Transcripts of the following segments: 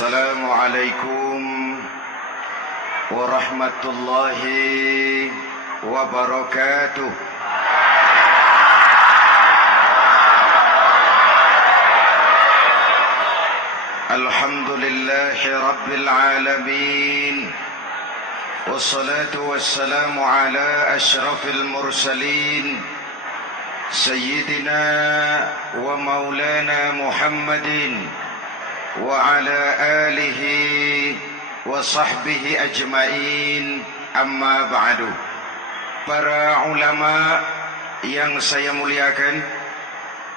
Assalamualaikum warahmatullahi wabarakatuh. Alhamdulillahi rabbil alamin. Wassalatu wassalamu ala asyrafil mursalin Sayyidina wa maulana Muhammadin wa ala alihi wa sahbihi ajmain, amma ba'du. Para ulama yang saya muliakan,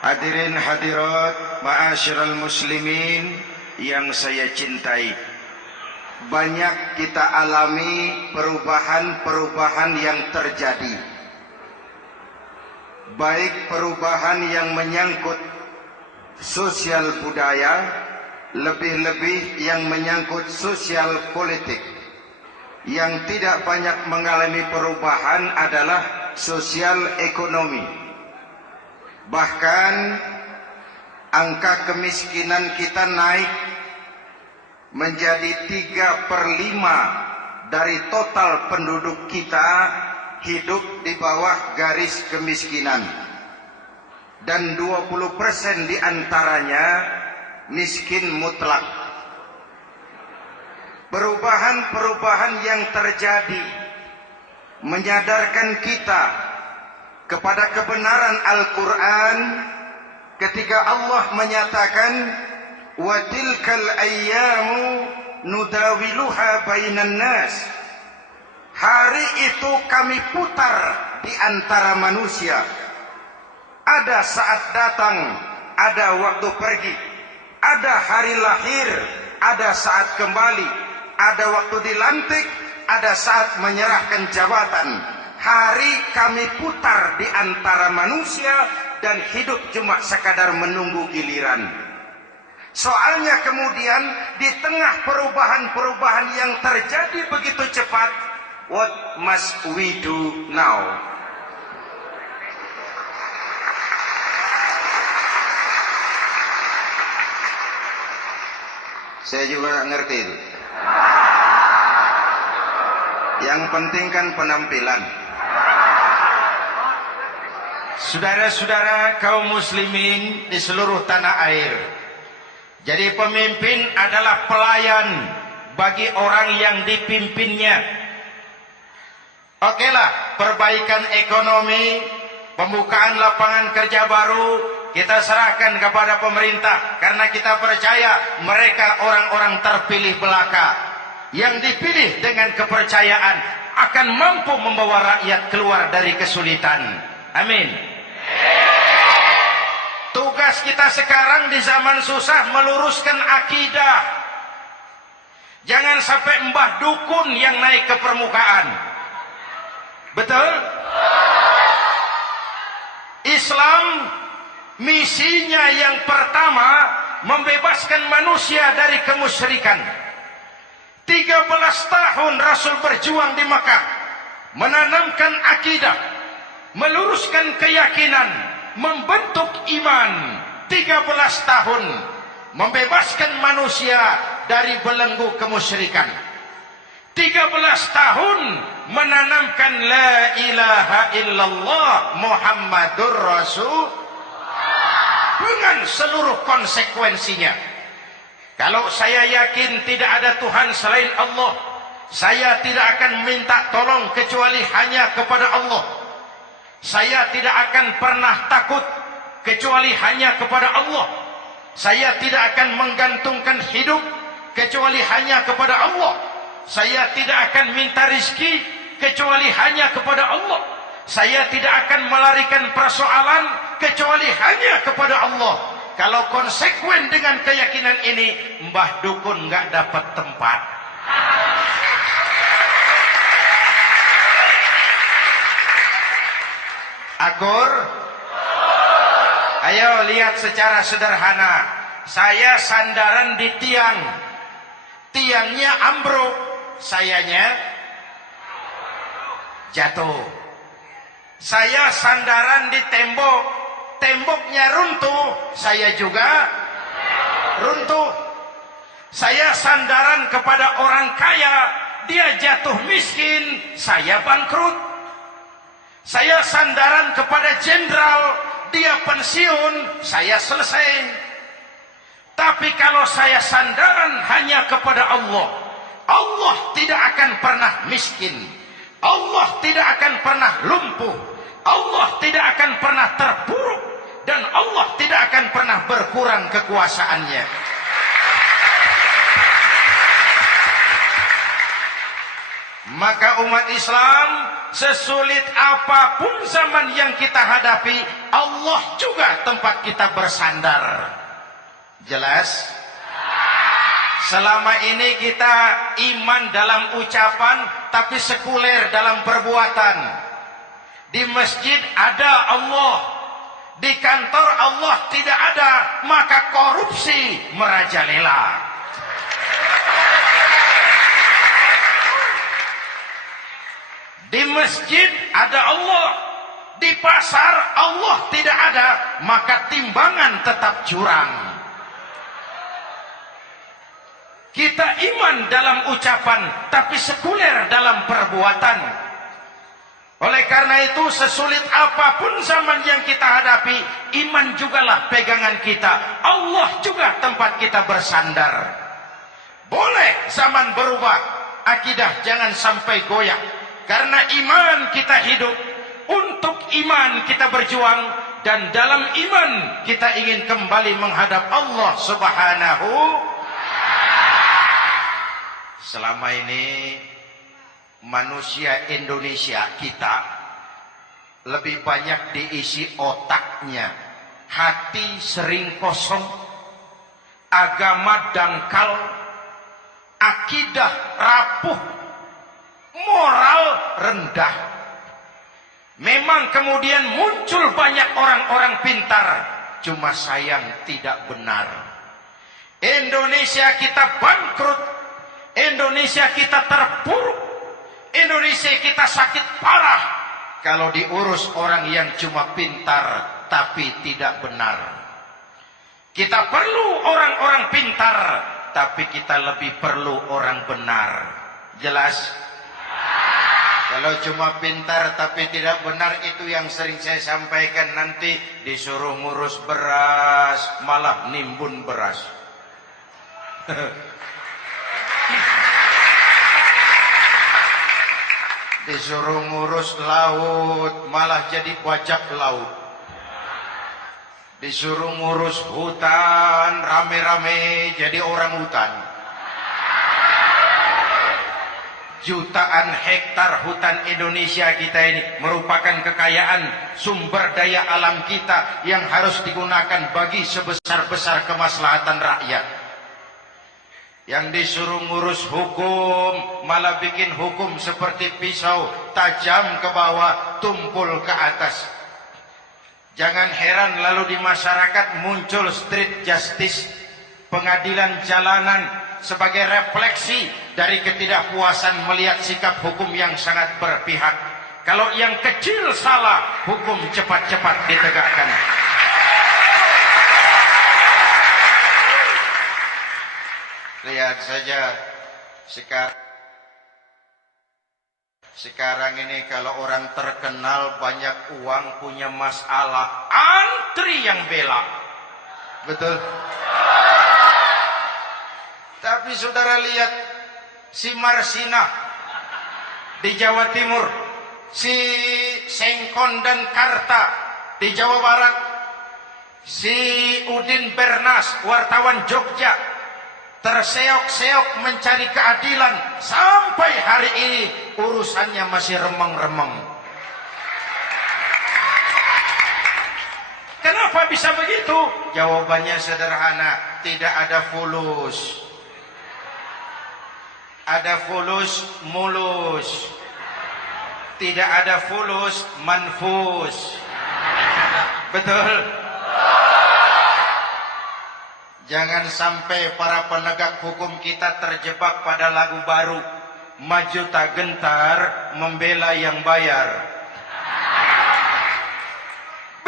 hadirin hadirat ma'asyiral muslimin yang saya cintai, banyak kita alami perubahan-perubahan yang terjadi, baik perubahan yang menyangkut sosial budaya, lebih-lebih yang menyangkut sosial politik. Yang tidak banyak mengalami perubahan adalah sosial ekonomi. Bahkan angka kemiskinan kita naik menjadi 3/5 dari total penduduk kita hidup di bawah garis kemiskinan, dan 20% diantaranya miskin mutlak. Perubahan-perubahan yang terjadi menyadarkan kita kepada kebenaran Al-Quran ketika Allah menyatakan wa tilkal ayyamu nudawiluha bainan nas. Hari itu kami putar di antara manusia. Ada saat datang, ada waktu pergi. Ada hari lahir, ada saat kembali. Ada waktu dilantik, ada saat menyerahkan jabatan. Hari kami putar di antara manusia dan hidup cuma sekadar menunggu giliran. Soalnya kemudian di tengah perubahan-perubahan yang terjadi begitu cepat, what must we do now? Saya juga nggak ngerti itu. Yang penting kan penampilan. Saudara-saudara kaum muslimin di seluruh tanah air, jadi pemimpin adalah pelayan bagi orang yang dipimpinnya. Okelah, perbaikan ekonomi, pembukaan lapangan kerja baru, kita serahkan kepada pemerintah, karena kita percaya mereka orang-orang terpilih belaka yang dipilih dengan kepercayaan akan mampu membawa rakyat keluar dari kesulitan. Amin. Tugas kita sekarang di zaman susah meluruskan akidah. Jangan sampai mbah dukun yang naik ke permukaan. Betul? Islam misinya yang pertama membebaskan manusia dari kemusyrikan. 13 tahun Rasul berjuang di Makkah, menanamkan akidah, meluruskan keyakinan, membentuk iman. 13 tahun membebaskan manusia dari belenggu kemusyrikan. 13 tahun menanamkan la ilaha illallah Muhammadur Rasul dengan seluruh konsekuensinya. Kalau saya yakin tidak ada Tuhan selain Allah, saya tidak akan minta tolong kecuali hanya kepada Allah. Saya tidak akan pernah takut kecuali hanya kepada Allah. Saya tidak akan menggantungkan hidup kecuali hanya kepada Allah. Saya tidak akan minta rizki kecuali hanya kepada Allah. Saya tidak akan melarikan persoalan kecuali hanya kepada Allah. Kalau konsekuen dengan keyakinan ini, mbah dukun nggak dapat tempat. Akur? Ayo lihat secara sederhana. Saya sandaran di tiang. Tiangnya ambruk, sayanya jatuh. Saya sandaran di tembok. Temboknya runtuh, saya juga runtuh. Saya sandaran kepada orang kaya, dia jatuh miskin, saya bangkrut. Saya sandaran kepada jenderal, dia pensiun, saya selesai. Tapi kalau saya sandaran hanya kepada Allah, Allah tidak akan pernah miskin, Allah tidak akan pernah lumpuh, Allah tidak akan pernah terpuruk, dan Allah tidak akan pernah berkurang kekuasaannya. Maka umat Islam, sesulit apapun zaman yang kita hadapi, Allah juga tempat kita bersandar. Jelas? Selama ini kita iman dalam ucapan, tapi sekuler dalam perbuatan. Di masjid ada Allah, di kantor Allah tidak ada, maka korupsi merajalela. Di masjid ada Allah, di pasar Allah tidak ada, maka timbangan tetap curang. Kita iman dalam ucapan, tapi sekuler dalam perbuatan. Oleh karena itu, sesulit apapun zaman yang kita hadapi, iman jugalah pegangan kita. Allah juga tempat kita bersandar. Boleh zaman berubah, akidah jangan sampai goyah. Karena iman kita hidup, untuk iman kita berjuang, dan dalam iman kita ingin kembali menghadap Allah Subhanahu. Selama ini manusia Indonesia kita lebih banyak diisi otaknya, hati sering kosong, agama dangkal, akidah rapuh, moral rendah. Memang kemudian muncul banyak orang-orang pintar, cuma sayang tidak benar. Indonesia kita bangkrut, Indonesia kita terpuruk, Indonesia kita sakit parah kalau diurus orang yang cuma pintar tapi tidak benar. Kita perlu orang-orang pintar, tapi kita lebih perlu orang benar. Jelas? Kalau cuma pintar tapi tidak benar, itu yang sering saya sampaikan, nanti disuruh ngurus beras malah nimbun beras. Disuruh ngurus laut malah jadi bajak laut. Disuruh ngurus hutan rame-rame jadi orang hutan. Jutaan hektar hutan Indonesia kita ini merupakan kekayaan sumber daya alam kita yang harus digunakan bagi sebesar-besar kemaslahatan rakyat. Yang disuruh ngurus hukum malah bikin hukum seperti pisau, tajam ke bawah, tumpul ke atas. Jangan heran lalu di masyarakat muncul street justice, pengadilan jalanan, sebagai refleksi dari ketidakpuasan melihat sikap hukum yang sangat berpihak. Kalau yang kecil salah, hukum cepat-cepat ditegakkan. Lihat saja sekarang ini kalau orang terkenal banyak uang punya masalah, antri yang bela. Betul? Tapi saudara lihat si Marsinah di Jawa Timur, si Sengkon dan Karta di Jawa Barat, si Udin Bernas wartawan Jogja terseok-seok mencari keadilan, sampai hari ini urusannya masih remeng-remeng. Kenapa bisa begitu? Jawabannya sederhana, tidak ada fulus. Ada fulus mulus, tidak ada fulus manfus. Betul? Jangan sampai para penegak hukum kita terjebak pada lagu baru, maju tak gentar membela yang bayar.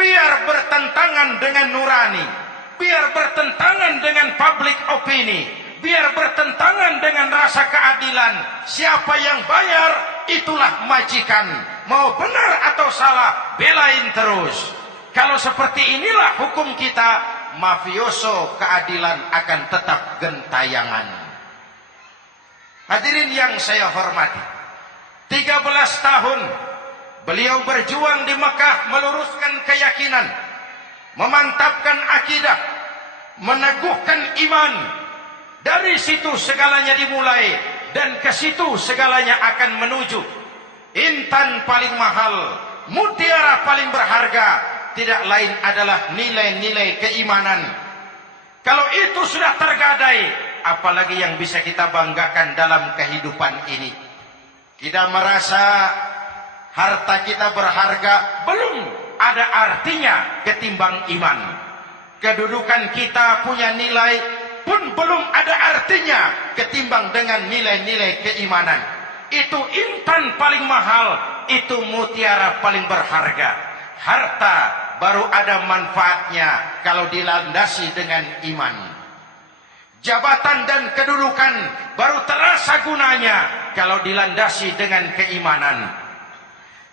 Biar bertentangan dengan nurani, biar bertentangan dengan public opini, biar bertentangan dengan rasa keadilan. Siapa yang bayar, itulah majikan. Mau benar atau salah, belain terus. Kalau seperti inilah hukum kita, mafioso keadilan akan tetap gentayangan. Hadirin yang saya hormati, 13 tahun beliau berjuang di Mekah meluruskan keyakinan, memantapkan akidah, meneguhkan iman. Dari situ segalanya dimulai dan ke situ segalanya akan menuju. Intan paling mahal, mutiara paling berharga, tidak lain adalah nilai-nilai keimanan. Kalau itu sudah tergadai, apalagi yang bisa kita banggakan dalam kehidupan ini? Kita merasa harta kita berharga, belum ada artinya ketimbang iman. Kedudukan kita punya nilai pun belum ada artinya ketimbang dengan nilai-nilai keimanan. Itu intan paling mahal, itu mutiara paling berharga. Harta baru ada manfaatnya kalau dilandasi dengan iman. Jabatan dan kedudukan baru terasa gunanya kalau dilandasi dengan keimanan.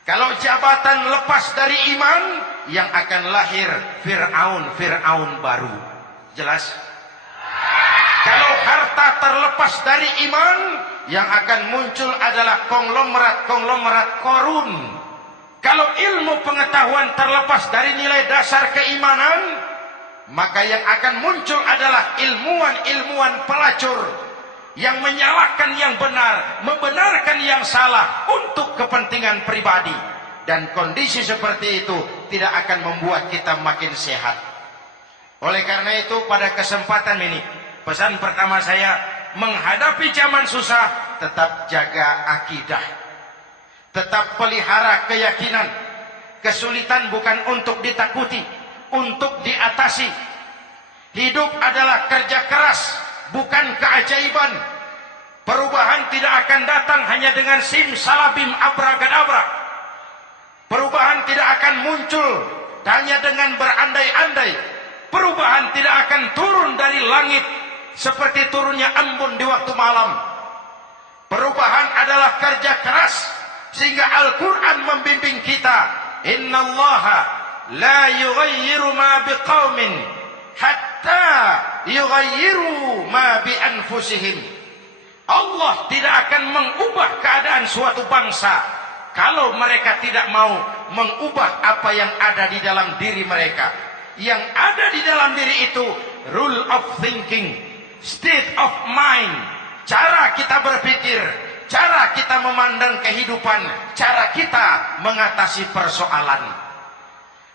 Kalau jabatan lepas dari iman, yang akan lahir Fir'aun baru. Jelas? Kalau harta terlepas dari iman, yang akan muncul adalah konglomerat Korun. Kalau ilmu pengetahuan terlepas dari nilai dasar keimanan, maka yang akan muncul adalah ilmuwan pelacur yang menyalahkan yang benar, membenarkan yang salah untuk kepentingan pribadi. Dan kondisi seperti itu tidak akan membuat kita makin sehat. Oleh karena itu, pada kesempatan ini, pesan pertama saya, menghadapi zaman susah, tetap jaga akidah. Tetap pelihara keyakinan. Kesulitan bukan untuk ditakuti, untuk diatasi. Hidup adalah kerja keras, bukan keajaiban. Perubahan tidak akan datang hanya dengan simsalabim abragadabra. Perubahan tidak akan muncul hanya dengan berandai-andai. Perubahan tidak akan turun dari langit seperti turunnya embun di waktu malam. Perubahan adalah kerja keras, sehingga Al-Quran membimbing kita, innallaha la yughayyiru ma biqaumin hatta yughayyiru ma bi anfusihim. Allah tidak akan mengubah keadaan suatu bangsa kalau mereka tidak mau mengubah apa yang ada di dalam diri mereka. Yang ada di dalam diri itu rule of thinking, state of mind, cara kita berpikir, cara kita memandang kehidupan, cara kita mengatasi persoalan.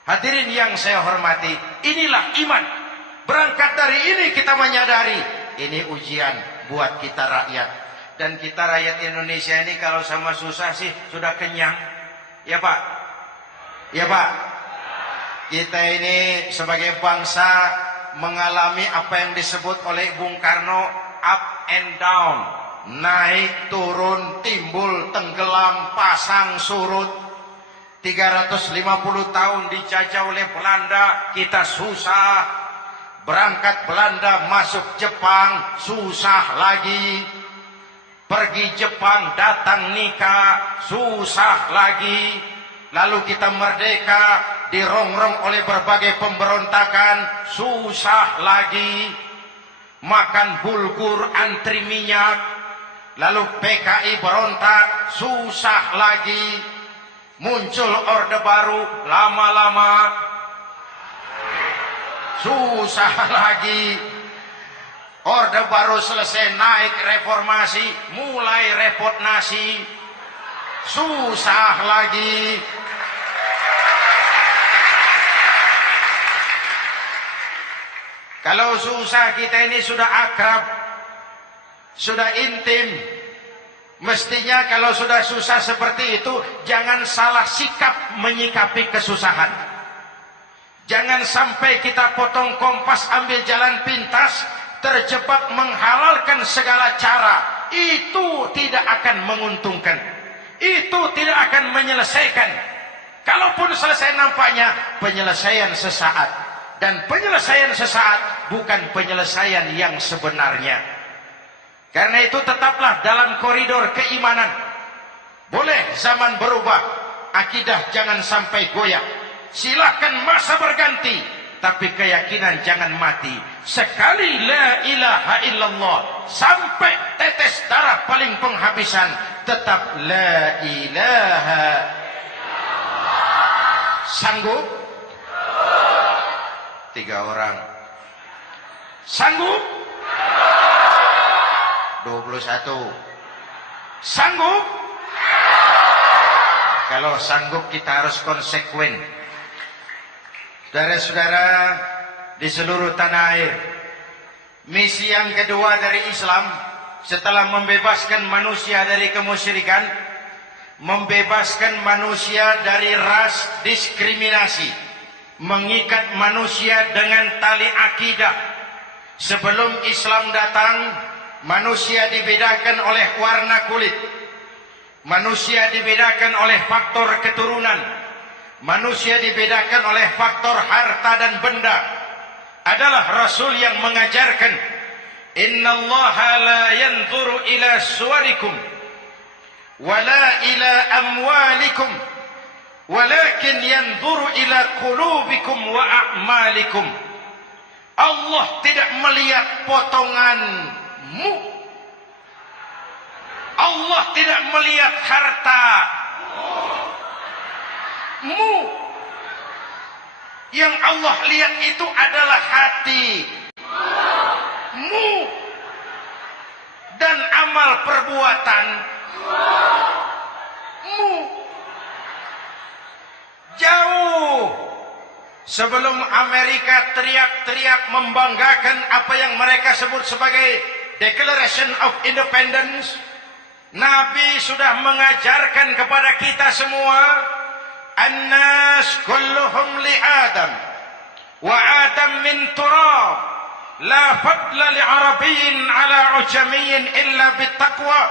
Hadirin yang saya hormati, inilah iman. Berangkat dari ini kita menyadari, ini ujian buat kita rakyat. Dan kita rakyat Indonesia ini kalau sama susah sih sudah kenyang. Ya Pak? Ya Pak? Kita ini sebagai bangsa mengalami apa yang disebut oleh Bung Karno up and down. Naik, turun, timbul, tenggelam, pasang, surut. 350 tahun dijajah oleh Belanda, kita susah. Berangkat Belanda masuk Jepang, susah lagi. Pergi Jepang, datang nikah, susah lagi. Lalu kita merdeka, dirongrong oleh berbagai pemberontakan, susah lagi. Makan bulgur, antri minyak. Lalu PKI berontak, susah lagi. Muncul orde baru, lama-lama susah lagi. Orde baru selesai, naik reformasi, mulai repot nasi, susah lagi. Kalau susah kita ini sudah akrab, sudah intim. Mestinya kalau sudah susah seperti itu, jangan salah sikap menyikapi kesusahan. Jangan sampai kita potong kompas, ambil jalan pintas, terjebak menghalalkan segala cara. Itu tidak akan menguntungkan. Itu tidak akan menyelesaikan. Kalaupun selesai nampaknya penyelesaian sesaat. Dan penyelesaian sesaat bukan penyelesaian yang sebenarnya. Karena itu tetaplah dalam koridor keimanan. Boleh zaman berubah, akidah jangan sampai goyah. Silahkan masa berganti, tapi keyakinan jangan mati. Sekali la ilaha illallah, sampai tetes darah paling penghabisan, tetap la ilaha. Sanggup? 3 orang. Sanggup? 21. Sanggup? Kalau sanggup kita harus konsekuen. Saudara-saudara di seluruh tanah air, misi yang kedua dari Islam setelah membebaskan manusia dari kemusyrikan, membebaskan manusia dari ras diskriminasi, mengikat manusia dengan tali akidah. Sebelum Islam datang, manusia dibedakan oleh warna kulit, manusia dibedakan oleh faktor keturunan, manusia dibedakan oleh faktor harta dan benda. Adalah Rasul yang mengajarkan, innallaha la yanzuru ila suwarikum wala ila amwalikum walakin yanzuru ila qulubikum wa a'malikum. Allah tidak melihat potonganmu, Allah tidak melihat hartamu. Yang Allah lihat itu adalah hatimu dan amal perbuatanmu. Jauh sebelum Amerika teriak-teriak membanggakan apa yang mereka sebut sebagai Declaration of Independence, Nabi sudah mengajarkan kepada kita semua, An-nas kulluhum li Adam wa Adam min turab, la fadla li Arabiyyin ala ujamiyyin illa bittaqwa.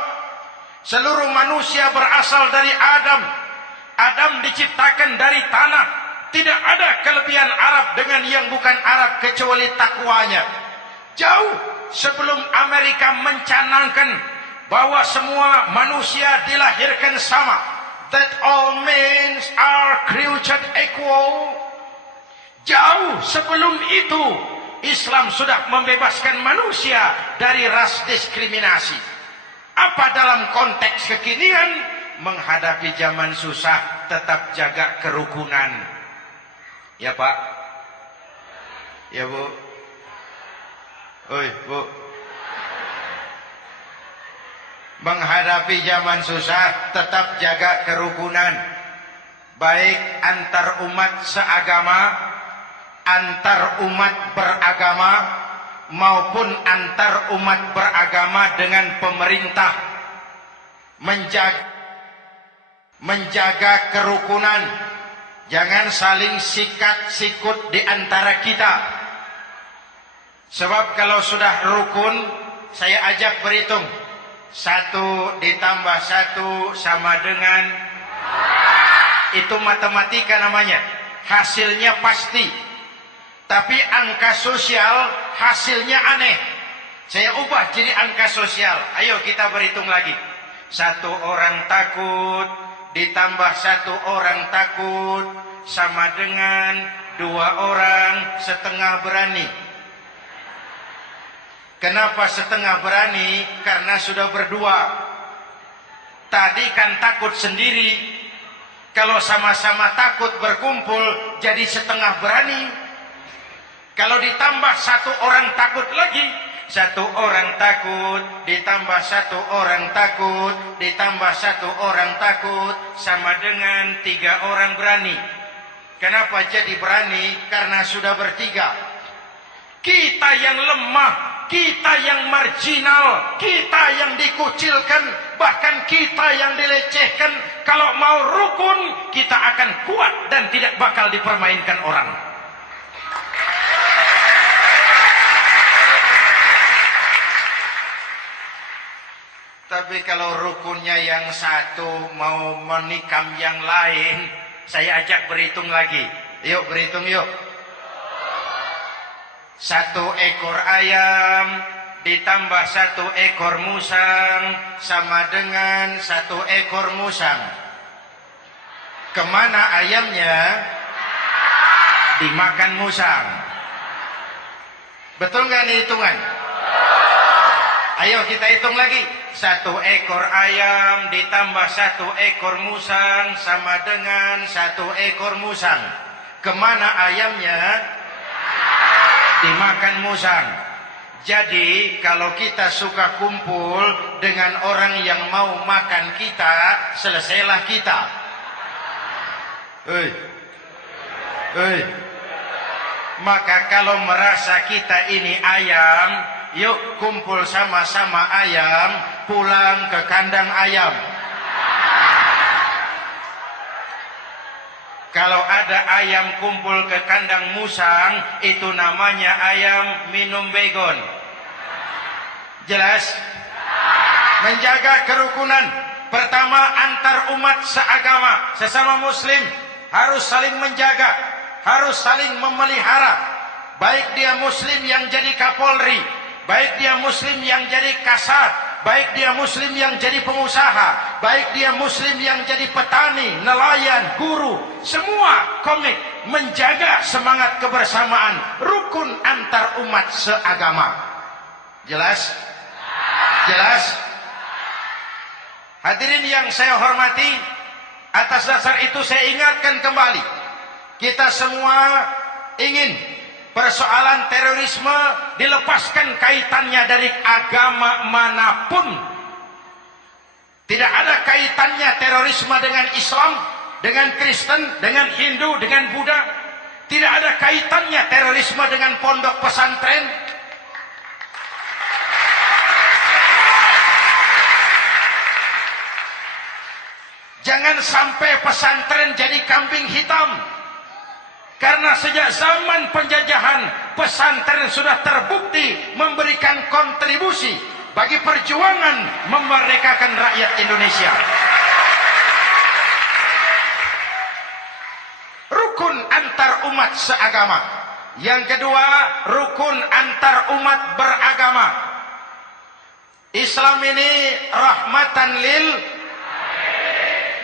Seluruh manusia berasal dari Adam. Adam diciptakan dari tanah. Tidak ada kelebihan Arab dengan yang bukan Arab kecuali takwanya. Jauh sebelum Amerika mencanangkan bahwa semua manusia dilahirkan sama, that all men are created equal. Jauh sebelum itu Islam sudah membebaskan manusia dari ras diskriminasi. Apa dalam konteks kekinian? Menghadapi zaman susah tetap jaga kerukunan. Ya Pak? Ya Bu? Oi Bu? Menghadapi zaman susah tetap jaga kerukunan, baik antar umat seagama, antar umat beragama, maupun antar umat beragama dengan pemerintah. Menjaga kerukunan, jangan saling sikat-sikut di antara kita. Sebab kalau sudah rukun, saya ajak berhitung, 1 ditambah 1 sama dengan, itu matematika namanya, hasilnya pasti. Tapi angka sosial hasilnya aneh. Saya ubah jadi angka sosial. Ayo kita berhitung lagi. 1 orang takut ditambah 1 orang takut sama dengan 2 orang setengah berani. Kenapa setengah berani? Karena sudah berdua. Tadi kan takut sendiri. Kalau sama-sama takut berkumpul jadi setengah berani. Kalau ditambah 1 orang takut lagi, 1 orang takut ditambah 1 orang takut ditambah 1 orang takut sama dengan 3 orang berani. Kenapa jadi berani? Karena sudah bertiga. Kita yang lemah, kita yang marginal, kita yang dikucilkan, bahkan kita yang dilecehkan, kalau mau rukun kita akan kuat dan tidak bakal dipermainkan orang. Tapi kalau rukunnya yang satu mau menikam yang lain, saya ajak berhitung lagi. Yuk berhitung yuk. 1 ekor ayam ditambah 1 ekor musang sama dengan 1 ekor musang. Kemana ayamnya? Dimakan musang. Betul nggak nih hitungan? Ayo kita hitung lagi. 1 ekor ayam ditambah 1 ekor musang sama dengan 1 ekor musang. Kemana ayamnya? Dimakan musang. Jadi kalau kita suka kumpul dengan orang yang mau makan kita, selesailah kita. Maka kalau merasa kita ini ayam, yuk kumpul sama-sama ayam, pulang ke kandang ayam. Kalau ada ayam kumpul ke kandang musang, itu namanya ayam minum baygon. Jelas? Menjaga kerukunan. Pertama, antar umat seagama, sesama muslim harus saling menjaga, harus saling memelihara. Baik dia muslim yang jadi kapolri, baik dia muslim yang jadi kasat, baik dia muslim yang jadi pengusaha, baik dia muslim yang jadi petani, nelayan, guru, semua komit menjaga semangat kebersamaan, rukun antar umat seagama. Jelas? Jelas? Hadirin yang saya hormati, atas dasar itu saya ingatkan kembali, kita semua ingin persoalan terorisme dilepaskan kaitannya dari agama manapun. Tidak ada kaitannya terorisme dengan Islam, dengan Kristen, dengan Hindu, dengan Buddha. Tidak ada kaitannya terorisme dengan pondok pesantren. Jangan sampai pesantren jadi kambing hitam. Karena sejak zaman penjajahan, pesantren sudah terbukti memberikan kontribusi bagi perjuangan memerdekakan rakyat Indonesia. Rukun antar umat seagama. Yang kedua, rukun antar umat beragama. Islam ini rahmatan lil.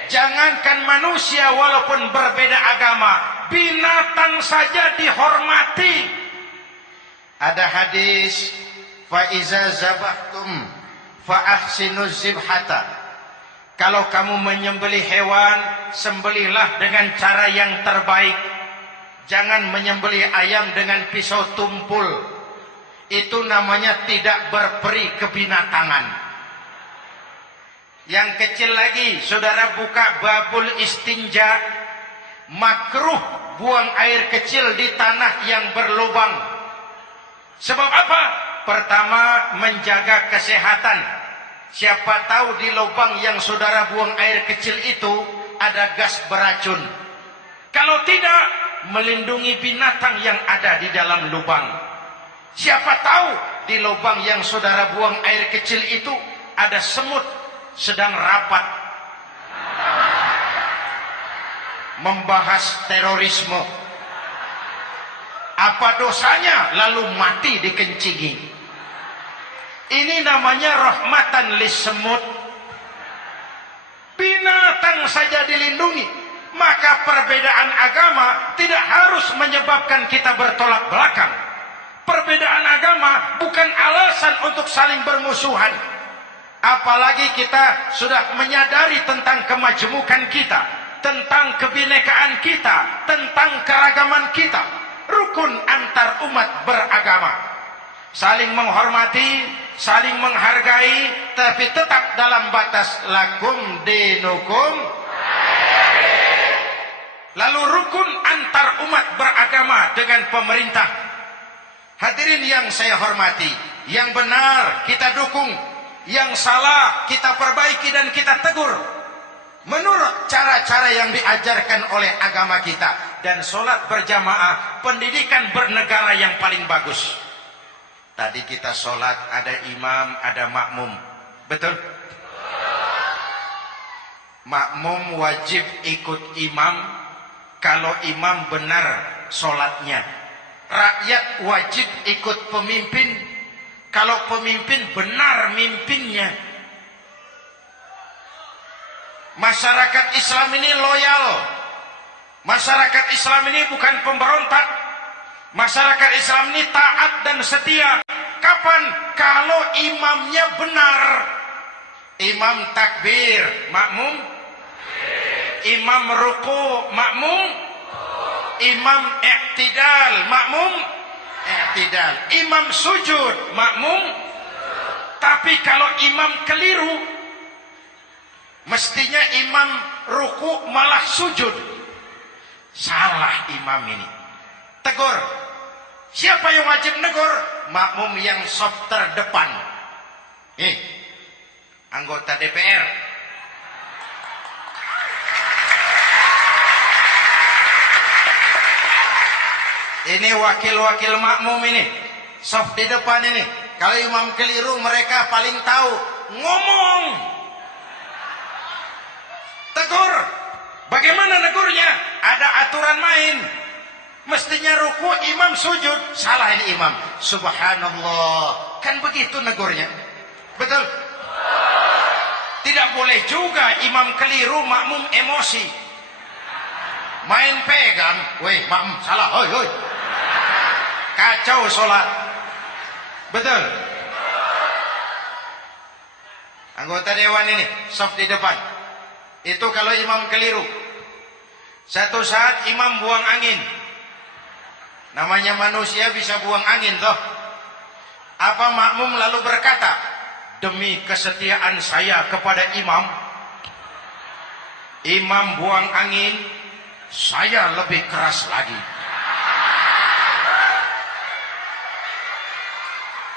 Jangankan manusia walaupun berbeda agama, binatang saja dihormati. Ada hadis, fa iza zabahtum fa ahsinuz zibhata. Kalau kamu menyembelih hewan, sembelihlah dengan cara yang terbaik. Jangan menyembelih ayam dengan pisau tumpul. Itu namanya tidak berperi kebinatangan. Yang kecil lagi, saudara buka babul istinja. Makruh buang air kecil di tanah yang berlubang. Sebab apa? Pertama, menjaga kesehatan. Siapa tahu di lubang yang saudara buang air kecil itu ada gas beracun. Kalau tidak, melindungi binatang yang ada di dalam lubang. Siapa tahu di lubang yang saudara buang air kecil itu ada semut sedang rapat membahas terorisme. Apa dosanya lalu mati dikencingi? Ini namanya rahmatan lis semut. Binatang saja dilindungi. Maka perbedaan agama tidak harus menyebabkan kita bertolak belakang. Perbedaan agama bukan alasan untuk saling bermusuhan. Apalagi kita sudah menyadari tentang kemajmukan kita, tentang kebinekaan kita, tentang keragaman kita. Rukun antar umat beragama. Saling menghormati, saling menghargai, tapi tetap dalam batas lakum dinukum. Lalu rukun antar umat beragama dengan pemerintah. Hadirin yang saya hormati, yang benar kita dukung, yang salah kita perbaiki dan kita tegur menurut cara-cara yang diajarkan oleh agama kita. Dan sholat berjamaah, pendidikan bernegara yang paling bagus. Tadi kita sholat ada imam, ada makmum, betul? Makmum wajib ikut imam kalau imam benar sholatnya. Rakyat wajib ikut pemimpin kalau pemimpin benar mimpinnya. Masyarakat Islam ini loyal. Masyarakat Islam ini bukan pemberontak. Masyarakat Islam ini taat dan setia. Kapan? Kalau imamnya benar. Imam takbir, makmum. Imam ruku, makmum. Imam i'tidal, makmum. I'tidal. Imam sujud, makmum. Tapi kalau imam keliru, mestinya imam ruku malah sujud. Salah imam ini. Tegur. Siapa yang wajib negur? Makmum yang sop terdepan. Anggota DPR. Ini wakil-wakil makmum ini. Sop di depan ini. Kalau imam keliru mereka paling tahu. Ngomong. Tegur. Bagaimana negurnya? Ada aturan main. Mestinya ruku, imam sujud. Salah ini imam. Subhanallah. Kan begitu negurnya. Betul? Tidak boleh juga imam keliru, makmum emosi. Main pegang. Weh, makmum salah. Hoi, hoi. Kacau sholat. Betul? Anggota dewan ini, soft di depan. Itu kalau imam keliru. Satu saat imam buang angin. Namanya manusia bisa buang angin toh. Apa makmum lalu berkata, demi kesetiaan saya kepada imam, imam buang angin, saya lebih keras lagi.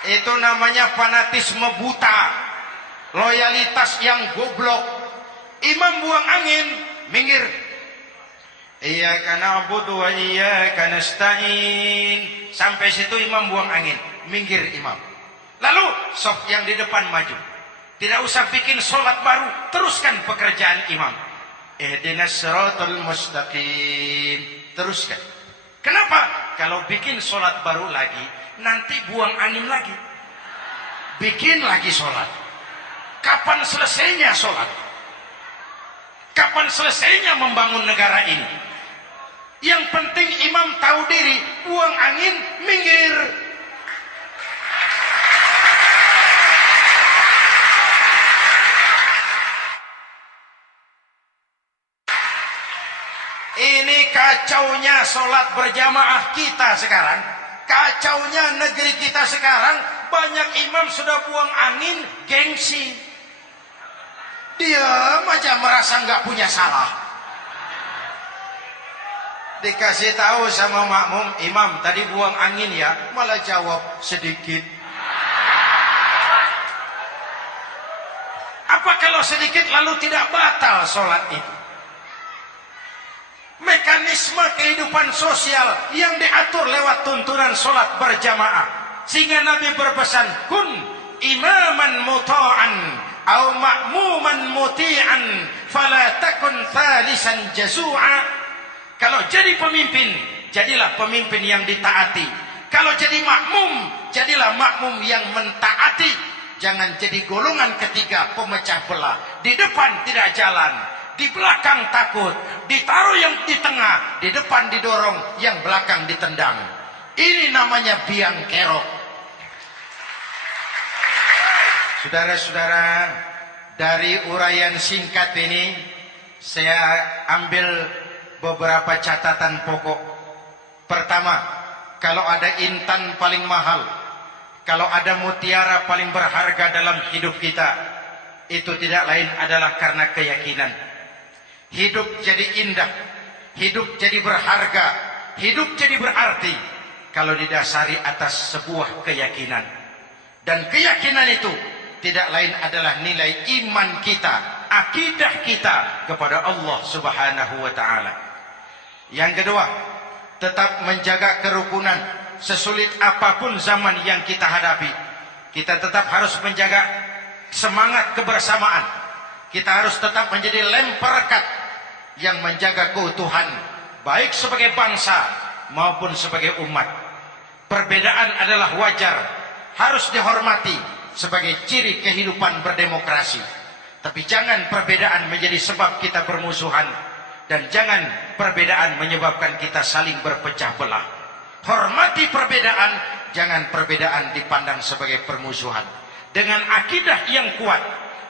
Itu namanya fanatisme buta, loyalitas yang goblok. Imam buang angin, minggir. Iyyaka na'budu wa iyyaka nasta'in. Sampai situ imam buang angin, minggir imam. Lalu sof yang di depan maju. Tidak usah bikin sholat baru, teruskan pekerjaan imam. Ihdinas siratal mustaqim. Teruskan. Kenapa? Kalau bikin sholat baru lagi, nanti buang angin lagi. Bikin lagi sholat. Kapan selesainya sholat? Kapan selesainya membangun negara ini? Yang penting imam tahu diri, buang angin, minggir. Ini kacaunya sholat berjamaah kita sekarang. Kacaunya negeri kita sekarang. Banyak imam sudah buang angin, gengsi. Dia aja merasa nggak punya salah. Dikasih tahu sama makmum, imam tadi buang angin ya, malah jawab sedikit. Apa kalau sedikit lalu tidak batal sholat itu? Mekanisme kehidupan sosial yang diatur lewat tuntunan sholat berjamaah. Sehingga Nabi berpesan, kun imaman muta'an au ma'muman muti'an fala takun thalisan jazu'a. Kalau jadi pemimpin, jadilah pemimpin yang ditaati. Kalau jadi makmum, jadilah makmum yang mentaati. Jangan jadi golongan ketiga pemecah belah. Di depan tidak jalan, di belakang takut, ditaruh yang di tengah, di depan didorong, yang belakang ditendang. Ini namanya biang kerok. Saudara-saudara, dari uraian singkat ini saya ambil beberapa catatan pokok. Pertama, kalau ada intan paling mahal, kalau ada mutiara paling berharga dalam hidup kita, itu tidak lain adalah karena keyakinan. Hidup jadi indah, hidup jadi berharga, hidup jadi berarti kalau didasari atas sebuah keyakinan. Dan keyakinan itu tidak lain adalah nilai iman kita, akidah kita kepada Allah Subhanahu wa taala. Yang kedua, tetap menjaga kerukunan sesulit apapun zaman yang kita hadapi. Kita tetap harus menjaga semangat kebersamaan. Kita harus tetap menjadi lem perekat yang menjaga keutuhan baik sebagai bangsa maupun sebagai umat. Perbedaan adalah wajar, harus dihormati sebagai ciri kehidupan berdemokrasi. Tapi jangan perbedaan menjadi sebab kita bermusuhan, dan jangan perbedaan menyebabkan kita saling berpecah belah. Hormati perbedaan, jangan perbedaan dipandang sebagai permusuhan. Dengan akidah yang kuat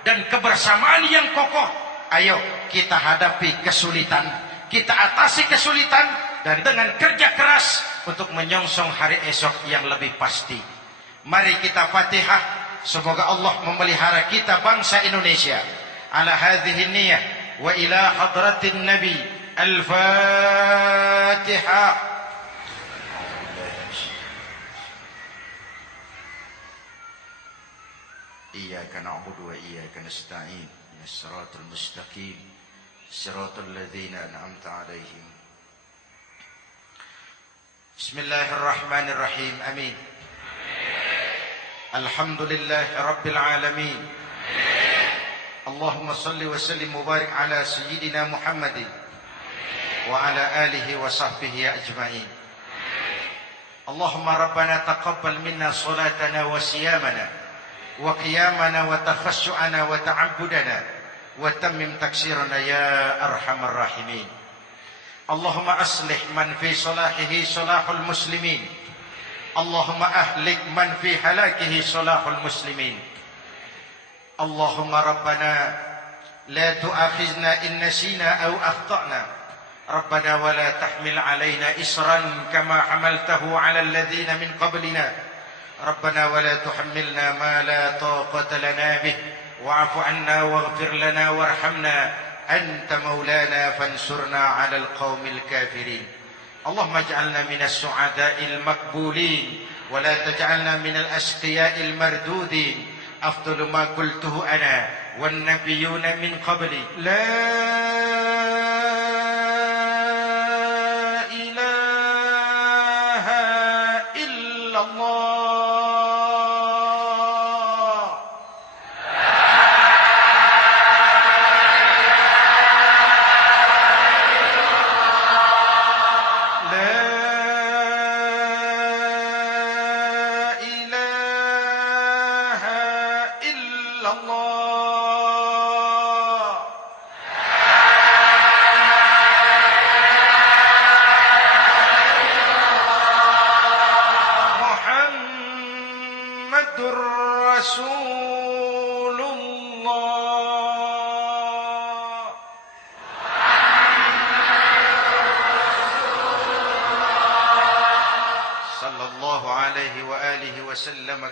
dan kebersamaan yang kokoh, ayo kita hadapi kesulitan, kita atasi kesulitan, dan dengan kerja keras untuk menyongsong hari esok yang lebih pasti. Mari kita Fatihah, semoga Allah memelihara kita bangsa Indonesia. Ala hadhihi niyah wa ila hadratin Nabi. Al-Fatihah. Iyyaka na'budu wa iyyaka nasta'in. Ihdinas siratal mustaqim. Siratal ladzina an'amta 'alaihim. Bismillahirrahmanirrahim. Amin. Alhamdulillahi rabbil alamin. Allahumma salli wa sallim mubarak ala sayyidina Muhammadin wa ala alihi wa sahbihi ajma'in. Allahumma rabbana taqabbal minna salatana wa siyamana wa qiyamana wa takhassu'ana wa ta'abbudana wa tammim taksirana ya arhamar rahimin. Allahumma aslih man fi salahihi salahul muslimin. Allahumma ahlik man fi halakihi salahul muslimin. Allahumma rabbana la tu'akhizna in nasina aw akhtana. Rabbana wa la tahmil alaina isran kama hamaltahu ala alladhina min qablina. ربنا ولا تحملنا ما لا طاقة لنا به واعف عنا واغفر لنا وارحمنا أنت مولانا فانصرنا على القوم الكافرين. اللهم اجعلنا من السعداء المقبولين ولا تجعلنا من الأشقياء المردودين. أفضل ما قلته أنا والنبيون من قبلي لا إله إلا الله.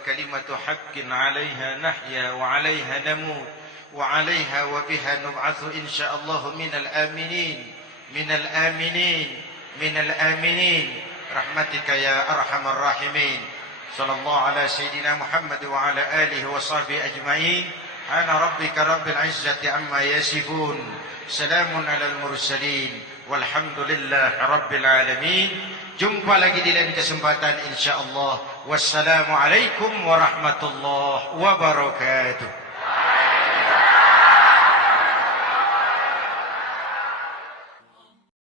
كلمة حق عليها نحيا وعليها نموت وعليها وبها نبعث إن شاء الله من الآمنين من الآمنين من الآمنين رحمتك يا أرحم الراحمين. صلى الله على سيدنا محمد وعلى آله وصحبه أجمعين. أنا ربك رب العزة عما يصفون. سلام على المرسلين والحمد لله رب العالمين. Jumpa lagi di lain kesempatan insyaallah. Wassalamualaikum warahmatullahi wabarakatuh.